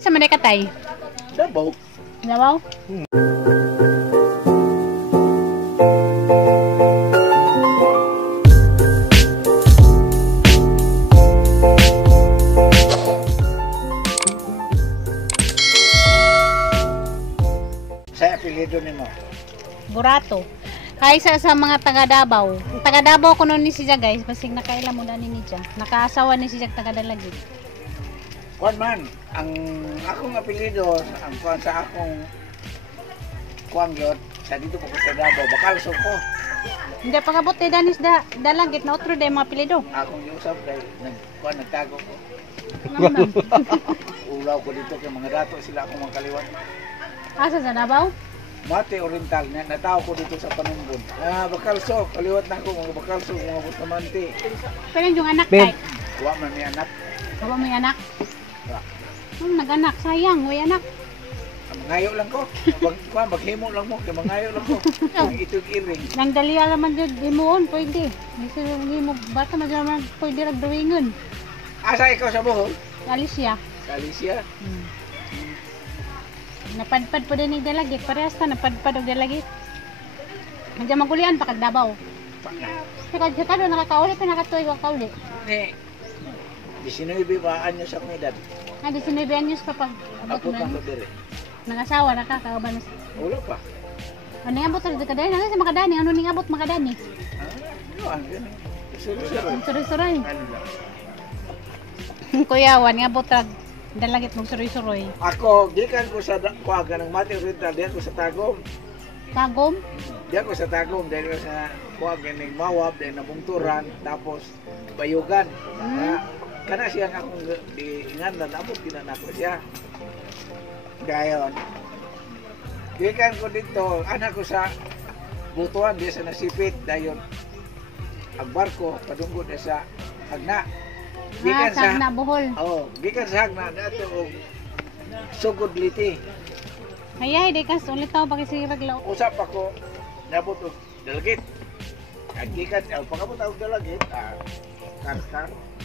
Sa man katay? Dabaw. Dabaw? Sa apelido nimo. Burato. Kaysa sa mga taga Davao. Ang taga Davao ko noon ni siya guys, basig nakailan mo dani ni siya. Nakaasawa ni siya taga Dalagi. Kuan man, ang akong apelido, ang kuan sa akong kuan gyud sa dito ko sa Davao, Bakalso ko. Hindi pagabot ni Danis Dalagit na otro day mga apelyido. Akong usap kay kuan nagtago ko. Naman. Ulaw ko dito kay mga dato sila akong makaliwan. Asa sa Davao? Mate Oriental na nataw ko dito sa Panumbon. Bakalso, kaliwat na ako mga Bakalso, mga Bustamante. Pero yung anak kay. Wa man may anak. Baba may anak. Wa. Nag-anak, sayang, may anak. Mangayo lang ko. Maghimo lang mo, kay mangayo lang ko. Ang itog iring. Nang daliya naman dyan, di mo on, pwede. Hindi mo, basta naman pwede ragdawingon. Asa ikaw sa Bohol? Alicia. Sa Alicia? Napadpad po din ni Dalagit. Parehas ta, napadpad og Dalagit. Nandiyan magulian pa kag Davao. Saka doon nakakauli pa nakatuloy ko kauli. Ni 19 ba anyo sa akong edad? 19 anyos pa pag abot Abot na. ang dire. Nangasawa na ka, kauban na. Wala pa. Ano yung abot na kadani? Ano sa makadani? Ano ning abot makadani? Ano ang gani? Suru-suru. Suroy-suroy. Ano lang. Kuyawan, nga abot rag Dalagit mong suroy-suroy. Ako, gikan ko sa kuwaga ng Mate Oriental, diyan ko sa Tagum. Tagom? Diyan ko sa Tagum, dahil ko sa kuwaga ng Mawab, dahil nabungturan, tapos Bayugan. Kana siya nga akong diingan na napot ginanako siya. Gayon. Gikan ko dito, anak ko sa Butuan, diya sa Nasipit, dayon ang barko, padunggo na sa Hagna. Sa Nabohol. Gikan sa Hagna, nato og Sugod Liti. Hayay, di kas, ulit tao pakisirag law. Usap ako, nabot og Dalagit. Gikan, pagkabot og Dalagit, kar.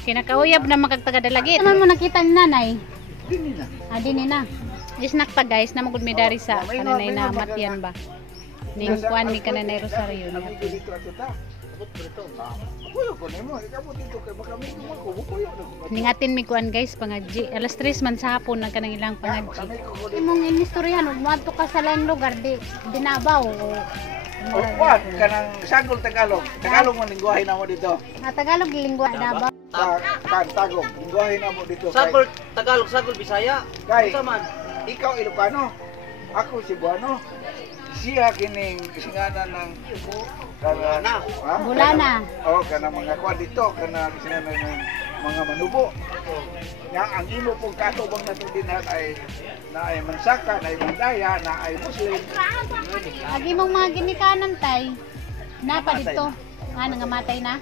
Kinakauyab na magkagtaga Dalagit. Naman mo nakita ni nanay? Dini na. Dini na. Isnak pa guys, na magud medari sa kananay na Matyan ba. Ning kuan mi kananay Rosario niya. Amigo dito ato ta. Abot dito. Kuyo ko nimo, ikabot dito kay baka mi ko kuyo na. Ningatin mi kuan guys pangadji. Alas 3 man sa hapon na kanang ilang pangadji. Imong inistoryahan ug moadto ka sa laing lugar di Dinabaw o What? Kanang Sagol Tagalog. Tagalog man lingwahe namo dito. Tagalog lingwa Davao. Tagom. Lingwahe namo dito. Sagol Tagalog, Sagol Bisaya. Kay Unsa man? ikaw Ilocano. Ako Cebuano. Siya kining singanan ng Bulana. Bulana. Kanang mga kuan dito, kanang singanan ng mga manubo. Nga ang imo pong katubang na dinhan ay na ay Mansaka, na ay Mandaya, na ay Muslim. Agi mong mga ginikanan tay. Napa dito. Nangamatay na.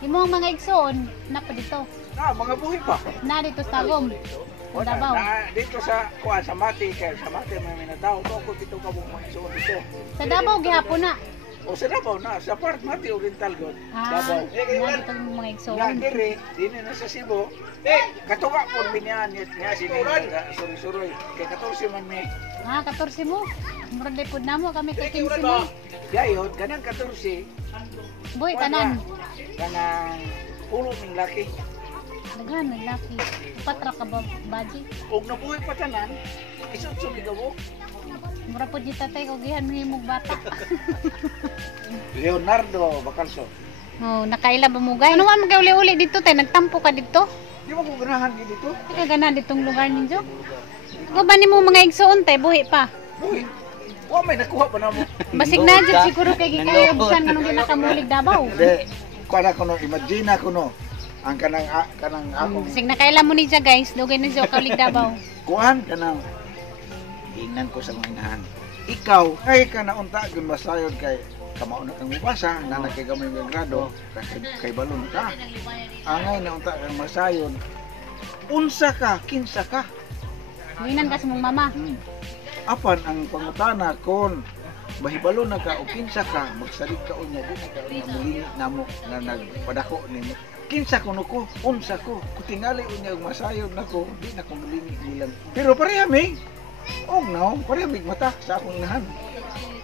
Imong mga igsoon napa dito. Mga buhi pa. Na dito sa Tagum. Davao. Dito sa kuan sa Mati, kaya sa Mati may minataw. Ko dito ka bung magsuon dito. Sa Davao gihapon na. O sa Davao na, sa part Mati Oriental god. Davao. Na dito mga igsoon. Nga diri, dini na sa Cebu. Katuga po binyan niya sini suroy-suroy. Kay 14 man mi. 14 mo. Murag day pud namo kami kay 15 mo. Dayon kanang 14 Boy tanan. kanang ulo ning laki. Daghan may laki. Patra ka ba baji? Og nabuhi pa tanan, isut-sut igawo. Mura pud di tatay ko gihan mo himog bata. Leonardo Bakalso. Oh, nakaila ba mo gay? Ano man magauli-uli dito tay nagtampo ka dito? Di mo ko ganahan dito. Ika gana ditong lugar ninyo. Ko ba nimo mga igsoon tay buhi pa? Buhi. Wa may nakuha pa namo. Basig na jud siguro kay gikayo bisan nganong di nakamulig Davao. Hindi. Para ko no, imagine ko no. Ang kanang akong Basig nakaila mo ni siya guys, dugay na siya kaulig Davao. kuan kanang ingnan ko sa mga inahan. Ikaw ay ka na unta gyud masayod kay kamao na kang mubasa na nagkagamay ng grado kay balon ka. Angay na unta kang masayod. Unsa ka, kinsa ka. Ginan ka sa mong mama. Apan ang pangutana kon mahibalo na ka o kinsa ka magsalit ka unya di ka mulingi namo nga nagpadako nimo kinsa kuno ko, unsa ko, kutingali unya og masayod nako, di na ko mulingi bilang. Pero pareha mi. Og no, pareha mig mata sa akong inahan.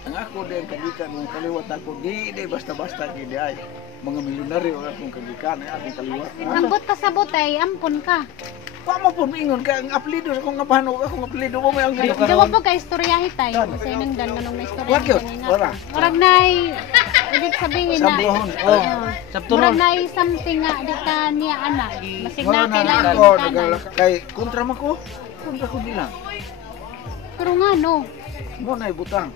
Ang ako din kagikan ng kaliwat ako, di basta-basta gid ay. Mga milyonaryo ang akong kagikan ay akong kaliwat. Ambot ka sabot ay ampon ka. Wa mo po mingon ka ang apelyido sa akong abahan og akong apelyido mo may ang Jawa po ka istoryahe tay. Kasi nang dan manong na istorya. Wag yun, wala. Murag nay ibig sabihin na. Sabdohon. Oh. Sabturon. Murag nay something nga di ka niya anak. Masig na Wala na kailangan ako ka. nagalaka kay kontra man ko. Kontra ko nila. Pero nga no, Mo na ibutang.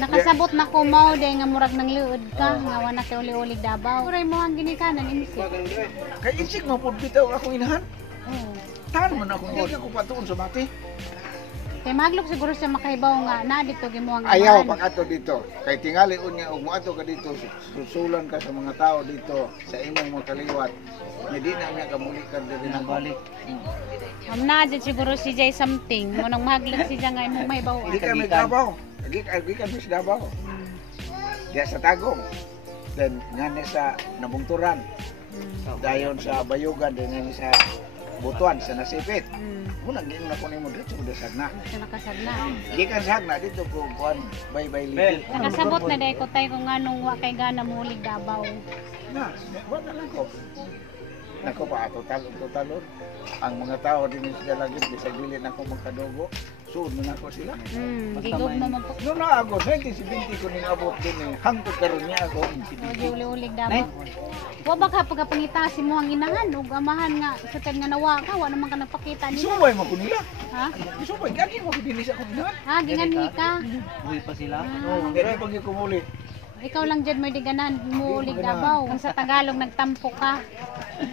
nakasabot na ko mao day nga murag nang luod ka nga wala kay uli-uli Davao. Kuray mo ang ginikanan imsi. Kay insik mo pud bitaw akong inahan. Oh. Tan man ako di ako patuon sa mati. Kay maglok siguro siya makahibaw nga na dito gimuang Ayaw pag ato dito. Kay tingali unya og moadto ka dito, susulan ka sa mga tao dito sa imong mga kaliwat. Nga di na niya kamuli ka diri na balik. Amna dyan siguro si Jay something. Mo nang maglok siya nga imong mahibaw. Di kami Davao. Di kami sa Davao. Diya sa Tagum. Then ngani sa Nabungturan. Dayon sa Bayugan, then ngani sa Butuan, sa Nasipit. Muna gini na ko nimo dito sa Sagna. Siya nakasagna. Di kan Sagna dito ko kuan bye-bye lili. Nakasabot na day ko tayo kung anong wa kay gana mulig Davao. Na, wala na lang ko. Nako pa ato talon. Ang mga tao din sa Dalagit bisag dili na ko magkadugo. Suod na ako sila. Gigog mo man po. No na ako 2070 ko ning abot din eh. Hangtod karon niya ako. Uli uli-ulig Davao. Wa ba ka pagkapangitasin mo ang inahan ug amahan nga sa nga nawa ka wa naman ka nagpakita nila. Subay mo ko nila. Ha? Subay gani mo ko dinhi sa ko nila. Ha, ginganhi ka. Buhay pa sila. Oh, dili pag kumuli. Ikaw lang dyan may diganan mo ulig Davao. Kung sa Tagalog nagtampo ka.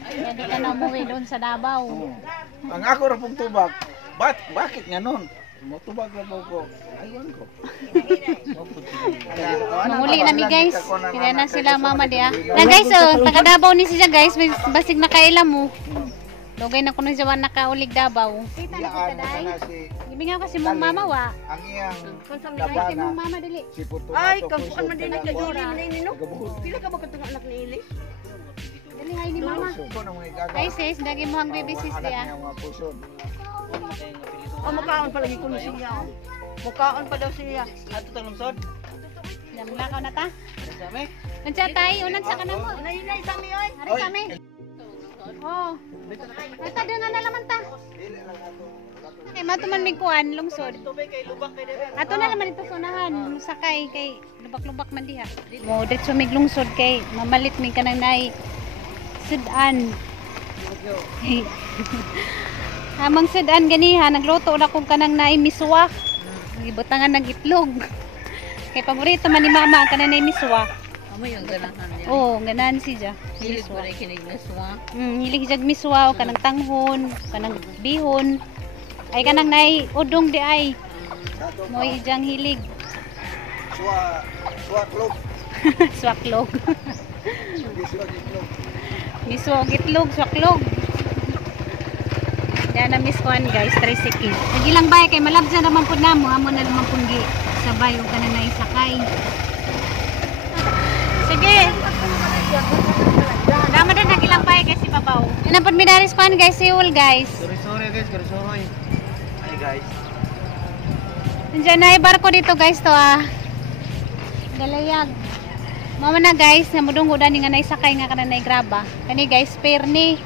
Kaya di ka na umuwi doon sa Davao. Oh. Ang ako ra pong tubag. Bakit nga nun? Motubag na po ko. Aywan ko. Manguli na mi guys. Kaya na sila mama dia. Na guys, oh, taga Davao ni siya guys. May basig na kailam mo. Lugay na kuno siya nakaulig Davao. Kita na kita dai. Ibingaw kasi mong mama wa. Ang iyang Kasi mong mama dili. si Puto. Ay, kampuan man din kay Ili man ini no. Pila ka ba katong anak ni Ili? Dili hay ni mama. Ay sis, dagi mo ang baby sis dia. O mukaon pa lagi kuno siya. Mukaon pa daw siya. Ato tang lungsod. Namlakaw na ta. Sami. Unsa tay, unan sa kanamo. Nay sa mi oy. Ari kami. Oh. Ay ta nga na laman ta. Okay, matuman mig kuan lungsod. Tubay kay lubak kay dire. Ato na naman ito sunahan, sakay kay lubak-lubak man diha. Mo diretso mig lungsod kay mamalit mi kanang nay sudan. Amang sudan ganiha nagluto na kog kanang nay miswa. Gibutangan ng itlog. Kay paborito man ni mama ang kanang nay miswa. Amo yung ganahan niya. Oh, ganan siya. Hilig ba rin kinig na suwa? Hilig jag miswa o kanang tanghon, kanang bihon. Ay kanang nay udong di ay. Moy ijang hilig. Swaklog. Swaklog. Miswa og itlog, swaklog. Yan na miss kuan guys, tricycle. Nagilang bay kay malabsa naman pud namo, amo na naman pud gi sabay og kanang nay sakay. Sige. Dama din nagilang bay kay si Babaw. Yan pud mi daris kuan guys, Seoul guys. Sorry guys, sorry. Ay guys. Nandiyan na barko dito guys to ah. Galayag. Mama na guys, namudong udan nga nay sakay nga kanang nay graba. Kani guys, pair ni.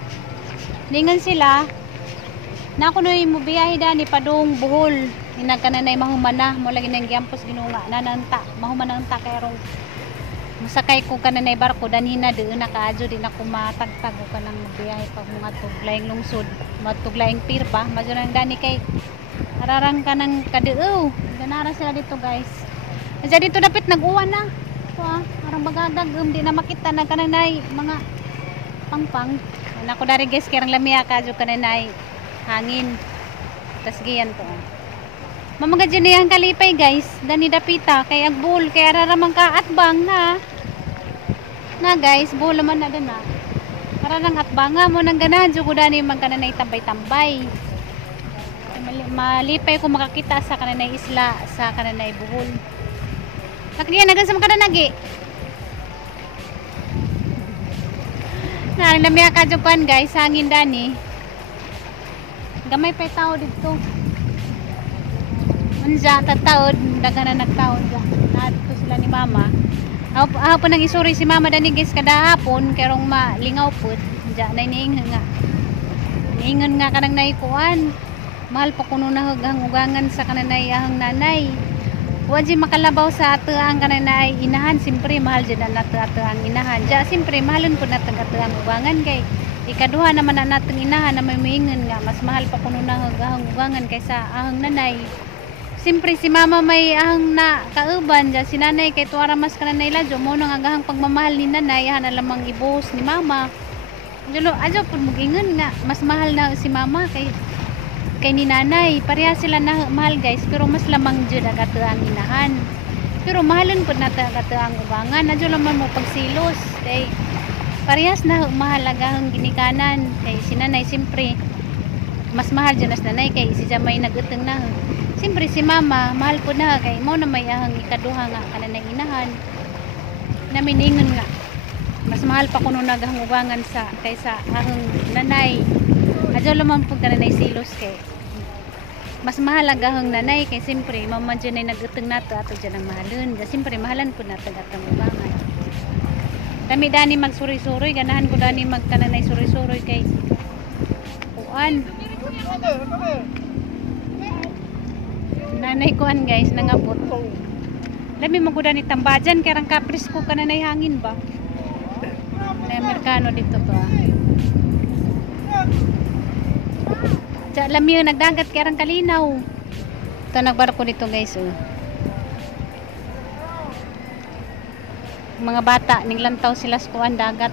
Ningan sila. Na ako noy mo biyahe dani padung Bohol. Hinagkananay mahumana mo lagi nang giampos ginunga nananta mahumana ang takerong masakay ko kananay barko danina de na kaadyo di na ko matagtag ko kanang biyahe pag mga tuglayng lungsod matuglayng pier pa madyo nang dani kay ararang kanang kadeuw ganara sila dito guys. Adya dito dapat nag-uwan na. So arang bagagag di na makita na kananay mga pangpang. Nako dari guys kirang lamia kaadyo kananay hangin tas giyan to mamaga dyan na yung kalipay guys dani dapita kay agbul kay araramang ka atbang na guys bul naman na din na ararang atbanga mo nang ganahan dyan ko dani yung magkananay tambay-tambay malipay ko makakita sa kananay isla sa kananay Bohol nakagyan na sa mga kananagi Sa namiya ka Japan guys, hangin dani. Gamay pa tao dito. Unsa tataod, daga na nagtaon ja. Nadto sila ni mama. Hapon nang isuri si mama dani guys kada hapon karong malingaw pud. Ja na iniingon nga. Iniingon nga kanang naikuan. Mahal pa kuno na ugangan sa kananay ahang nanay. Huwag di makalabaw sa ato ang kananay inahan. Siyempre mahal dyan na nato ato ang inahan. Ja, siyempre mahalon po natin ato ang ugangan kay ikaduha naman na natin inahan na may maingon nga. Mas mahal pa kuno na ahang ugangan kaysa ahang nanay. Siyempre si mama may ahang na kauban ja. Si nanay kay tuwara mas kananay ladyo. Mo nang agahang pagmamahal ni nanay. Ahan alamang ibuhos ni mama. Adyo po mag-ingon nga. Mas mahal na si mama kay ni nanay. Pareha sila na mahal guys. Pero mas lamang dyan agato ang inahan. Pero mahalin po natin agato ang ubangan. Adyo lamang mo pagsilos. Kay parehas na mahalaga ang ginikanan. Kay si nanay siyempre mas mahal dyan as nanay. Kay si Jamay nagutang na. Siyempre si mama mahal po na. Kay mo na may ahang ikaduha nga kananay inahan. Naminingon nga. Mas mahal pa kuno nagahang ubangan sa kaysa ahang nanay. Adyo lamang po kananay silos kay mas mahalaga ang nanay kay siyempre mama dyan ay nagutang nato ato dyan ang mahalon. Siyempre mahalan po nato atong ubangan. Dami dani magsuri-suri, ganahan ko dani magkananay suri-suri kay kuan. Nanay kuan guys nangabot. Dami maguda ni tambajan kay rang kapris ko kananay hangin ba. Na Amerikano dito to ah. Diyan alam yun, nagdagat kaya rang kalinaw. Ito, nagbarko dito guys. Oh. Mga bata, ninglantaw sila sa kuwan dagat.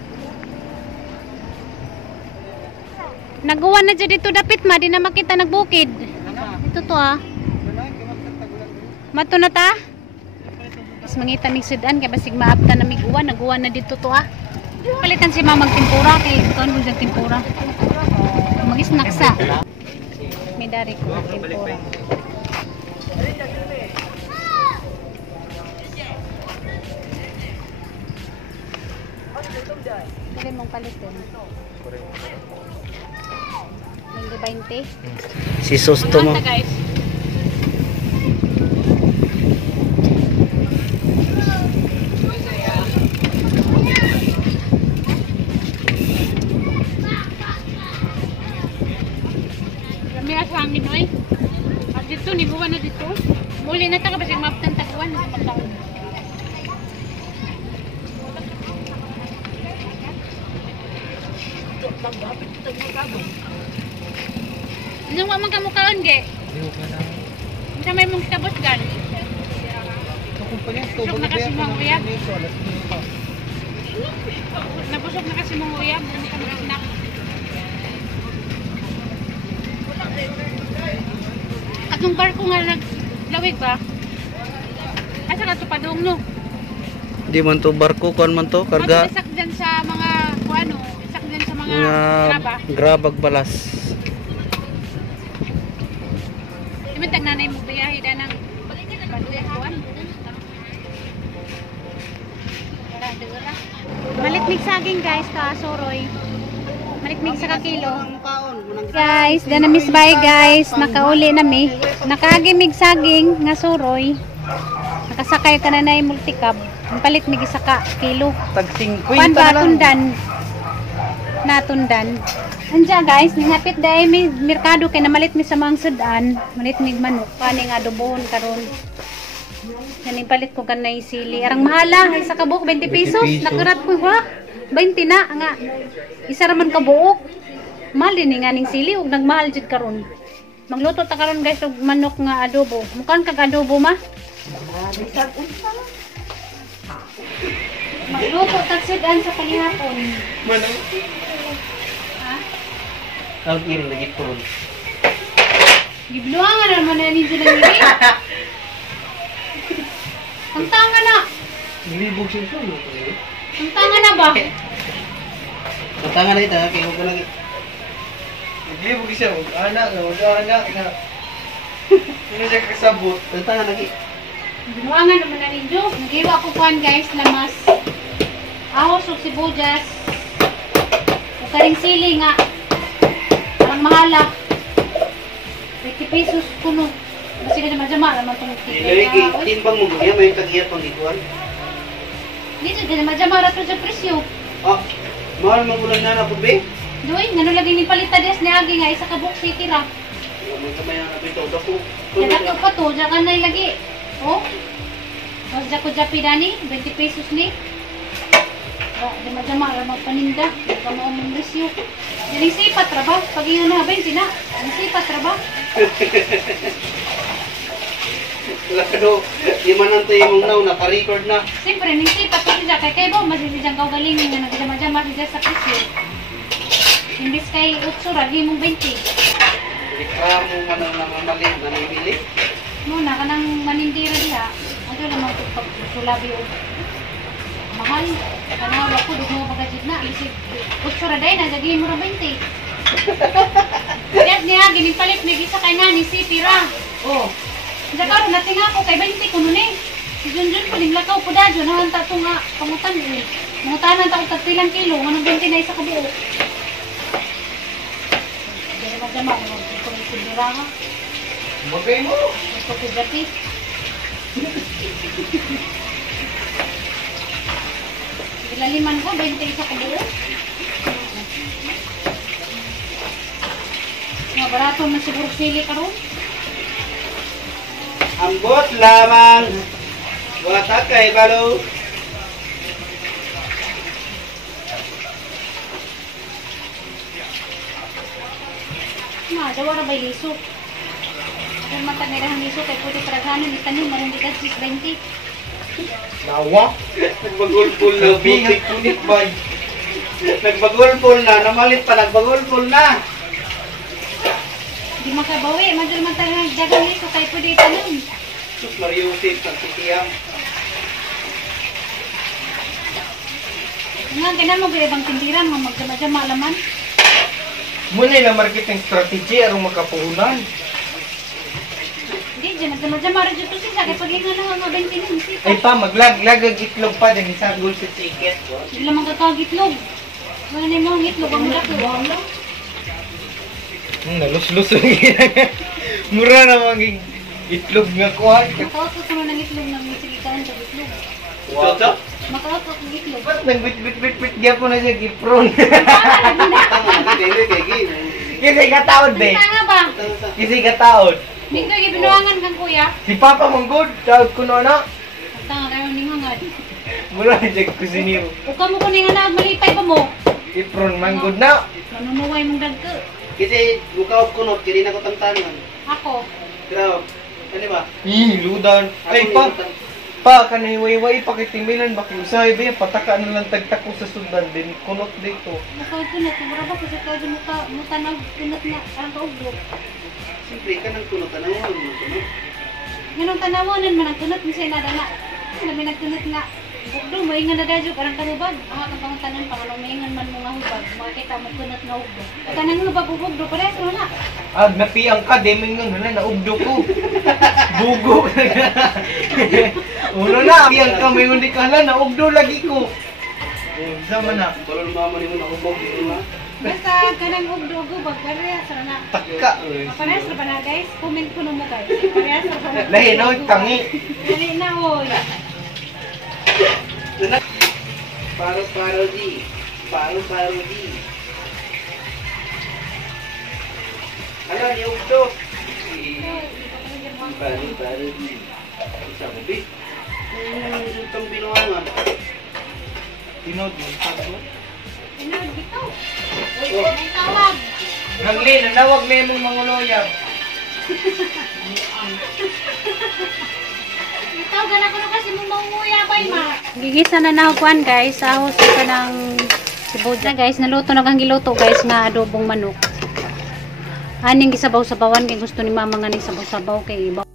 Naguwan na dyan dito dapit ma, di na makita nagbukid. Ito to ah. Mato na ta? Mas mangita mig sudan, kaya basig maapta na miguwan, naguwan na dito to ah. Palitan si mamang timpura, kaya ito ang timpura. Mag-snack sa. May dari ko ang tempura. Dali mong palitin. 20. Si Susto mo. Guys. Hangin oy. At dito ni buwan na dito. Muli na ta ka basig maptan taguan na magtaon. Ano wa man kamukaon ge? Unsa may mong kitabot gal? Busog na kasi mong uyab. Nabusog na kasi mong uyab, hindi ka mag-snack. Atong barko nga naglawig ba? Asa ka ito padung no? Di man to barko, kuan man to, karga. Isak dyan sa mga kuano, isak dyan sa mga graba. Grabag balas. Imintag nanay mo biyahe da ng baduyan kuan. Malikmig saging guys, kaasoroy. Malikmig sa kakilo. Guys, dyan na misbay guys. Nakauli na mi. Nakagimig saging nga suroy. Nakasakay ka na na yung multicab. Ang palit mig isa ka kilo. Tag 50 Pan ba tundan? Natundan. Andiyan guys, ningapit dahil may merkado kay namalit mi sa mga sudan. Malit mig manok. Paning adobohon karon. Yan palit ko kanay sili. Arang mahala, isa ka buok 20 pesos. Nakurat ko ba? 20 na nga. Isa raman ka buok. Mahal din nga ning sili ug nagmahal jud karon. Magluto ta karon guys og manok nga adobo. Mukan kag adobo ma? Magluto ta sudan sa panihapon. Manok. Ha? Tawag iring lagi po. Gibluangan naman na ninyo lang ini. Ang tanga na. Nilibog siya ito. Ang tanga na ba? Matanga na ito, kaya ko lagi. Nilibog siya, anak, anak. Hindi siya kasabot. Matanga lagi. Gibluangan naman na ninyo. Nagiwa ko kuhan guys, lamas. Ahos o sibuyas. Karing sili nga. Parang mahala. 50 pesos kuno. Kasi ka naman dyan, naman itong Lagi, timbang mo niya, may tagiyat pang gikuan. Dito, di naman dyan, marato sa presyo. Ah, mahal mang ulang na po, be? Doy, nga lagi ni palita des ni Agi nga, isa ka book city ra. May kamay na napito, dako. Kaya ko pa to, dyan ka na lagi. Oh, mas dyan ko dyan pinani, 20 pesos ni. Di naman dyan, magpaninda. Di ka maumang presyo. Yaling sipat ra ba? Pag yun na, 20 na. Ang sipat ra ba? Lado, di man ang tayo mong now, naka-record na. Siyempre, ning sipat ko siya. Kaya kayo ba, masisi dyan kau galingin nga nagdama-dyan, masisi sa presyo. Imbis kay Utsura, di mong 20. Reklamo man ang namamalit, nanibili. Muna ka nang manindira diha. Ano naman ito pagsulabi o mahal. Kanawala ko, doon mo magajid na. Isip, Utsura day na, jagihin mo na 20. Kaya niya, ginipalit may gisa kay nani, si Tira. Oh. Sa karon nating ako kay 20 kuno ni. Si Junjun ko ning lakaw ko dadyo nahanta to nga pangutan eh. Mangutanan ta og tagpilang kilo nganong 20 na isa ka buo. Dili magdama mo ko ni Tira ha. Bagay mo. Ito ko dati. Ilaliman ko 20 isa ka buo. Nga barato man siguro sili karon. Ambot lamang. Watak kay balo. Nah, dawa ra bay liso. Ang matag na ang liso kay puti paraghanon ni tanim maron di ka 620. Nawa. Nagbagulpul na. Bingit kunit bay. Nagbagulpul na. Namalit pa nagbagulpul na. Di makabawi, madal man tayo dagang liso kay puti tanim. Sus Mario Jose sa titiyam. Nga kailan mo bang tindiran nga magdama-dama laman. Muna na marketing strategy arong makapuhunan. Di dyan magdama-dama rin dito siya kay paglingan lang nga 20 nun siya. Ay pa, maglaglag itlog pa din sa goal sa ticket. Di lamang kakagitlog. Wala na yung mga itlog ang mulak lang. Nalus-lus ang ginagawa. Mura na mga itlog nga kuha. Makaot ko ng itlog ng sigitaan sa itlog. Wow. Makaot ko ng itlog. Ba't nagbit-bit-bit gyapon na siya gipron? Kasi kataod be. Kita nga ba? Kasi kataod. Dito yung binuangan kang kuya. Si Papa Manggod, taod ko no na. Tanga kayo ning hangad. Mura na siya kusiniro. Uka mo ko ning hangad malipay pa mo. Gipron Manggod na. Manunuway mong dagko. Kasi bukaw ko no, kiri na ko tantanan. Ako. Pero, ano ba? Ludan. Ay pa, kanay way-way pakitimilan bakiusahay ba yan, pataka na lang tagtako sa sundan din, kunot dito. Makaw kunot, mura ba kasi kayo dyan mutanag kunot na parang kauglo. Siyempre, ka nang kunot, tanawan mo kunot. Ganong tanawanan man ang kunot, misay na dala. Labi nagkunot nga. Ugdo, maingan na dadyo, parang karubag. Ang akang panguntanan, pangalong maingan man mo nga hubag. Makakita mo kunot na ugdo. Pagka nang hubag ugdo, parehas mo na. Napiyang ka, deming nung naubdo ko. Bugo. Uno na, piyang ka, may undi ka na, naubdo lagi ko. Sama na. Tulong mama ni mo naubog dito na. Basta kanang ugdo-ugubag, parehas na na. Taka. Parehas na ba na guys? Comment ko na mo guys. Parehas na ba na? Lahi na, tangi. Dali na, oy. Paro-paro di. Paro-paro di. Ano, ni Ugdo? Paro-paro di. Isa mo, Bi? Itong binuangan. Tinod mo, tago? Tinod, dito. Uy, may tawag. Nagli, nanawag na yung mga loyang. Tawagan ako na kasi mong mangunguya ba ma? Gigisa na nakuan guys. Ahos ka ng sibuyas na guys. Naluto na kang giluto guys nga adobong manok. Aning gisabaw-sabawan kay gusto ni mama nga ning sabaw-sabaw kay iba.